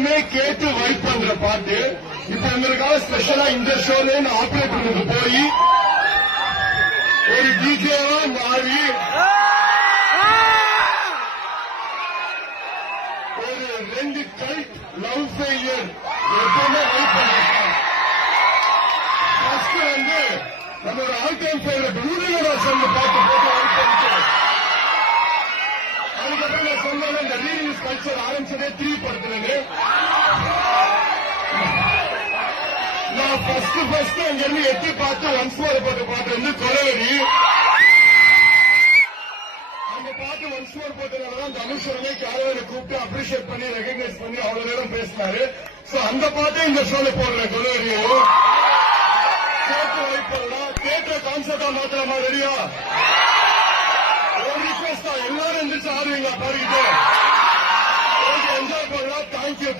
எப்பவுமே கேட்டு வைப் பண்ற பாட்டு இப்ப எங்களுக்காக ஸ்பெஷலா இந்த ஷோல ஆபரேட்டருக்கு போய் ஒரு டிஜேவா மாறி ஒரு 2 கல்ட் லவ் ஃபெயிலியர் எப்பவுமே வைப் பண்ணிருக்காங்க. ஃபர்ஸ்ட் வந்து நம்மளோட ஆல் டைம் ஃபேவரட் ரூலிங்கராசன் பாட்டு போட்டு வைப் பண்ணிட்டு அதுக்கப்புறம் நான் சொன்னேன் இந்த ரீலிஸ் கல்ச்சர் ஆரம்பிச்சதே 3 படத்துலன்னு. நான் ஃபர்ஸ்ட் அங்க இருந்து எட்டி பார்த்து ஒன்ஸ் மோர் போட்ட பாட்டு வந்து கொலைவெறி. அந்த பாட்டு ஒன்ஸ் மோர் போட்டதுனாலதான் தனுஷ்வரனே கேரவனை கூப்பிட்டு அப்ரிஷியேட் பண்ணி ரெகக்னைஸ் பண்ணி அவ்வளவு நேரம் பேசினாரு. சோ அந்த பாட்டை இந்த ஷோல போடுறேன் கொலைவெறியும் கேட்டு வைப்படலாம். கேட்ட கான்செப்டா மாத்திரமா ரெடியா? ஒரு ரிக்வெஸ்டா எல்லாரும் எந்திரிச்சு ஆடுவீங்க பாருக்கிட்டு என்ஜாய் பண்ணலாம். தேங்க்யூ.